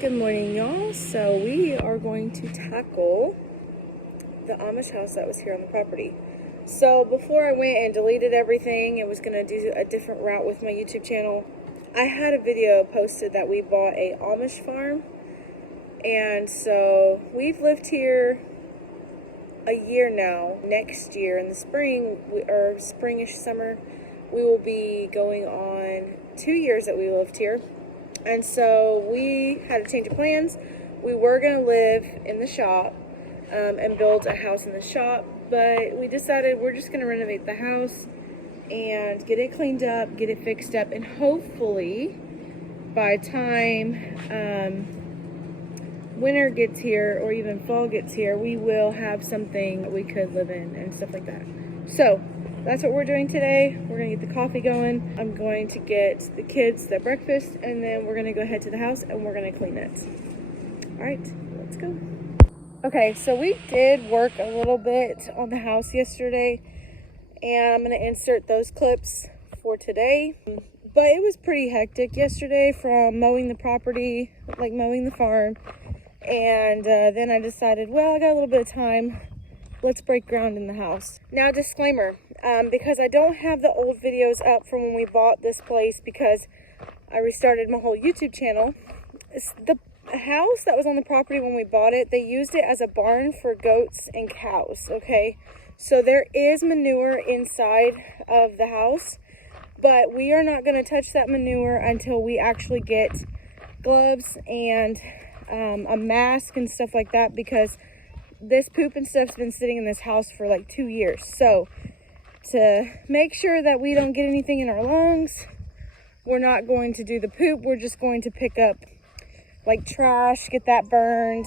Good morning, y'all. So we are going to tackle the Amish house that was here on the property. So before I went and deleted everything, it was going to do a different route with my YouTube channel. I had a video posted that we bought a Amish farm. And so we've lived here a year now. Next year in the spring, or springish summer, we will be going on 2 years that we lived here. And so we had a change of plans. We were going to live in the shop and build a house in the shop, but we decided we're just going to renovate the house and get it cleaned up, get it fixed up, and hopefully by the time winter gets here or even fall gets here, we will have something that we could live in and stuff like that. So that's what we're doing today. We're gonna get the coffee going. I'm going to get the kids their breakfast, and then we're gonna go head to the house and we're gonna clean it. All right, let's go. Okay, so we did work a little bit on the house yesterday, and I'm gonna insert those clips for today. But it was pretty hectic yesterday from mowing the property, like mowing the farm. And then I decided, well, I got a little bit of time. Let's break ground in the house. Now, disclaimer, because I don't have the old videos up from when we bought this place because I restarted my whole YouTube channel. The house that was on the property when we bought it, they used it as a barn for goats and cows, okay? So there is manure inside of the house, but we are not going to touch that manure until we actually get gloves and a mask and stuff like that, because this poop and stuff's been sitting in this house for like 2 years. So to make sure that we don't get anything in our lungs, we're not going to do the poop. We're just going to pick up like trash, get that burned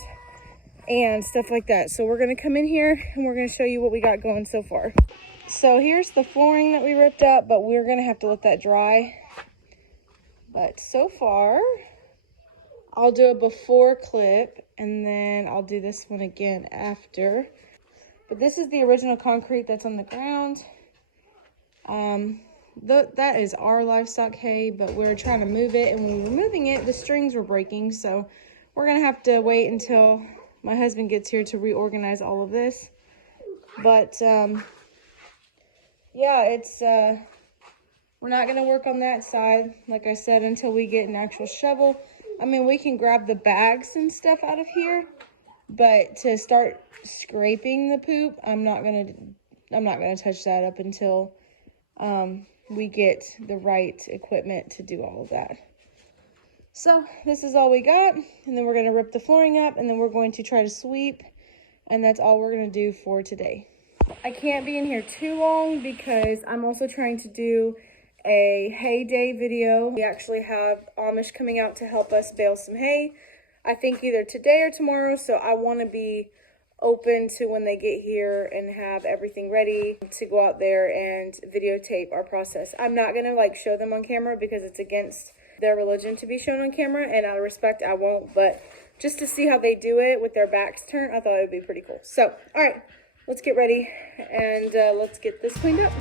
and stuff like that. So we're going to come in here and we're going to show you what we got going so far. So here's the flooring that we ripped up, but we're going to have to let that dry. But so far, I'll do a before clip, and then I'll do this one again after. But this is the original concrete that's on the ground. That is our livestock hay, but we're trying to move it, and when we were moving it, the strings were breaking, so we're gonna have to wait until my husband gets here to reorganize all of this. But yeah, it's we're not gonna work on that side, like I said, until we get an actual shovel. I mean, we can grab the bags and stuff out of here, but to start scraping the poop, I'm not gonna touch that up until we get the right equipment to do all of that. So this is all we got, and then we're gonna rip the flooring up, and then we're going to try to sweep, and that's all we're gonna do for today. I can't be in here too long because I'm also trying to do a hay day video. We actually have Amish coming out to help us bale some hay, I think either today or tomorrow, so I want to be open to when they get here and have everything ready to go out there and videotape our process. I'm not going to like show them on camera because it's against their religion to be shown on camera, and out of respect I won't, but just to see how they do it with their backs turned, I thought it would be pretty cool. So all right, let's get ready and let's get this cleaned up.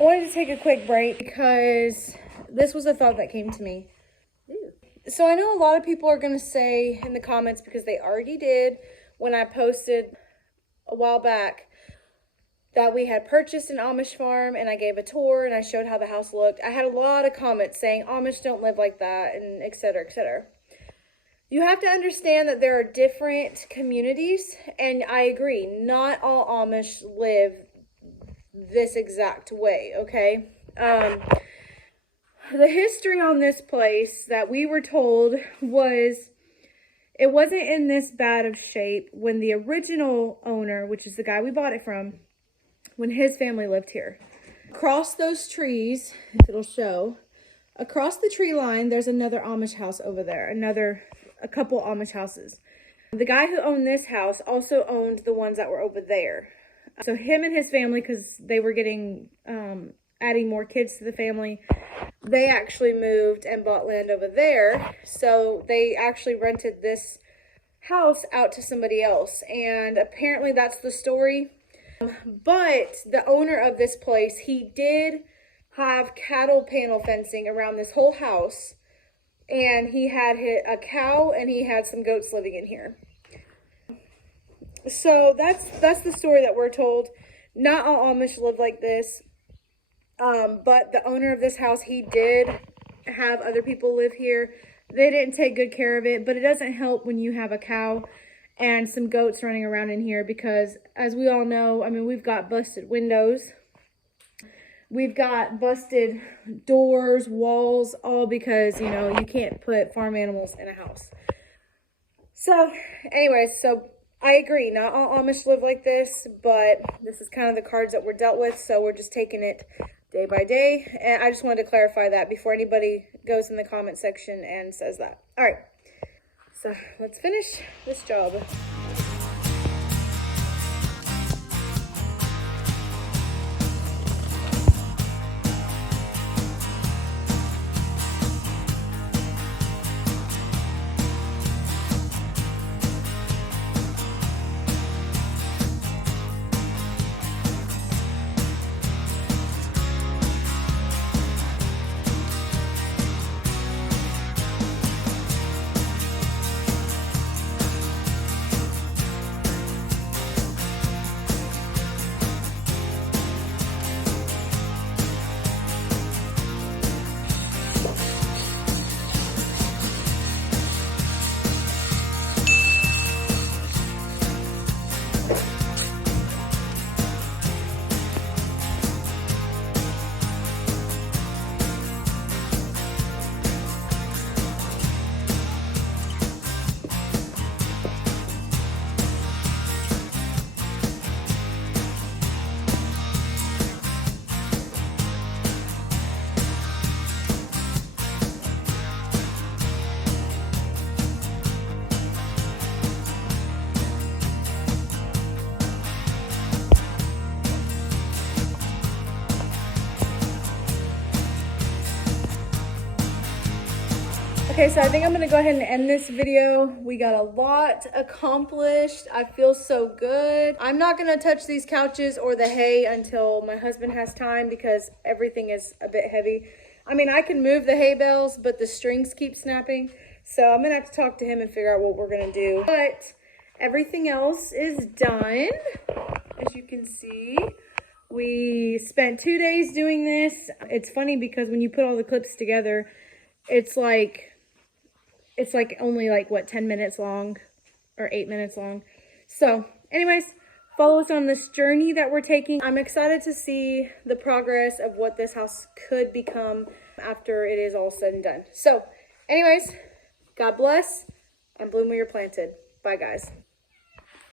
I wanted to take a quick break because this was a thought that came to me. So I know a lot of people are going to say in the comments, because they already did when I posted a while back that we had purchased an Amish farm and I gave a tour and I showed how the house looked. I had a lot of comments saying Amish don't live like that, and et cetera, et cetera. You have to understand that there are different communities, and I agree, not all Amish live this exact way, okay? The history on this place that we were told was it wasn't in this bad of shape when the original owner, which is the guy we bought it from, when his family lived here. Across those trees, if it'll show, across the tree line, there's another Amish house over there, a couple Amish houses. The guy who owned this house also owned the ones that were over there. So him and his family, because they were getting, adding more kids to the family, they actually moved and bought land over there. So they actually rented this house out to somebody else. And apparently that's the story. But the owner of this place, he did have cattle panel fencing around this whole house. And he had a cow and he had some goats living in here. So that's the story that we're told. Not all Amish live like this. But the owner of this house, he did have other people live here. They didn't take good care of it, but it doesn't help when you have a cow and some goats running around in here because, as we all know, I mean, we've got busted windows. We've got busted doors, walls, all because, you know, you can't put farm animals in a house. So, anyways, so I agree. Not all Amish live like this, but this is kind of the cards that we're dealt with, so we're just taking it day by day. And I just wanted to clarify that before anybody goes in the comment section and says that. All right, so let's finish this job. Okay, so I think I'm gonna go ahead and end this video. We got a lot accomplished. I feel so good. I'm not gonna touch these couches or the hay until my husband has time because everything is a bit heavy. I mean, I can move the hay bales, but the strings keep snapping. So I'm gonna have to talk to him and figure out what we're gonna do. But everything else is done. As you can see, we spent 2 days doing this. It's funny because when you put all the clips together, it's like only like what, 10 minutes long or 8 minutes long. So anyways, follow us on this journey that we're taking. I'm excited to see the progress of what this house could become after it is all said and done. So anyways, God bless and bloom where you're planted. Bye guys.